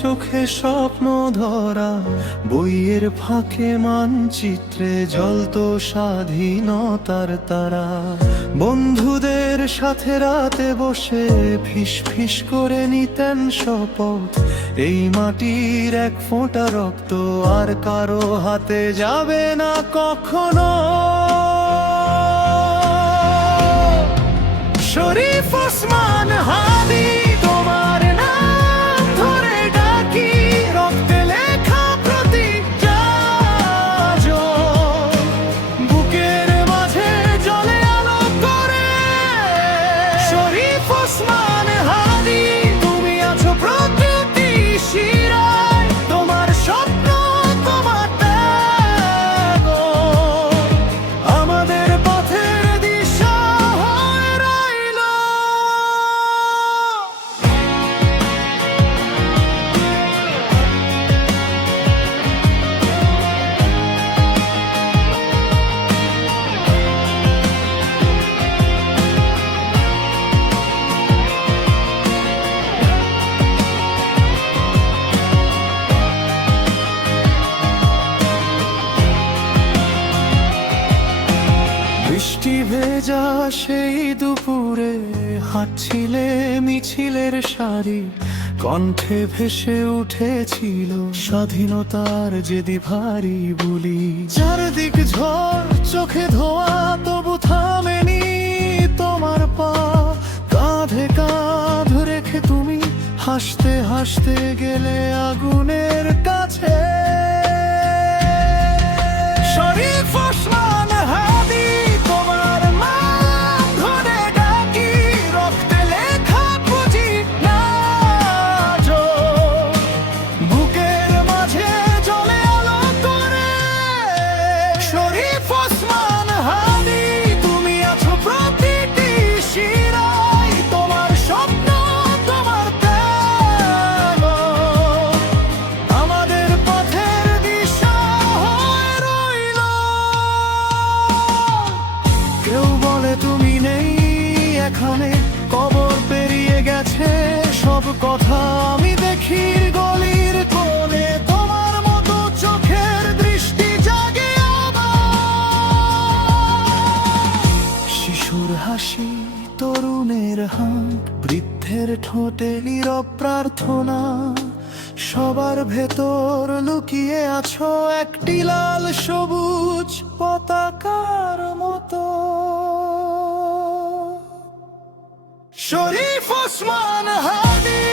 চোখে স্বপ্ন ধরা, বইয়ের ফাঁকে মানচিত্রে জ্বলতো স্বাধীনতার তারা। বন্ধুদের সাথে রাতে বসে ফিস ফিস করে নিতেন শপথ, এই মাটির এক ফোঁটা রক্ত আর কারো হাতে যাবে না কখনো। শরীফ ওসমান হাদি তোমার নাম ধরে ডাকি, রক্তে লেখা প্রতিজ্ঞা বুকের মাঝে জ্বলে আলো করে। শরীফ ওসমান হাদি তুমি আছো প্রকৃতি শিরায়, তোমার স্বপ্ন তোমার ত্যাগ আমাদের পথের দিশা হয়ে রইল। বৃষ্টি ভেজা সেই দুপুরে হাঁটছিলে মিছিলের সারি, কণ্ঠে ভেসে উঠেছিল স্বাধীনতার যেদি ভারী বুলি। চারদিক ঝড় চোখে ধোয়া তবু থামেনি তোমার পা, কাঁধে কাঁধ রেখে তুমি হাসতে হাসতে গেলে আগুনের কাছে। শরীফ ওসমান হাদি তোমার নাম ধরে ডাকি, রক্তে লেখা প্রতিজ্ঞা বুকের মাঝে জ্বলে আলো করে। শরীফ ওসমান হাদি তুমি আছো প্রতিটি শিরায়, তোমার স্বপ্ন তোমার ত্যাগ আমাদের পথের দিশা হয়ে রইল। কেউ বলে তুমি নেই এখানে, কবর পেরিয়ে গেছে সব কথা আমি দেখি গলির কোণে, তোমার মতো চোখের দৃষ্টি জাগে আবার। শিশুর হাসি, তরুণের হাত, বৃদ্ধের ঠোঁটে নীরব প্রার্থনা, সবার ভেতর লুকিয়ে আছো একটি লাল সবুজ পতাকার মতো। শরীফ ওসমান হাদি।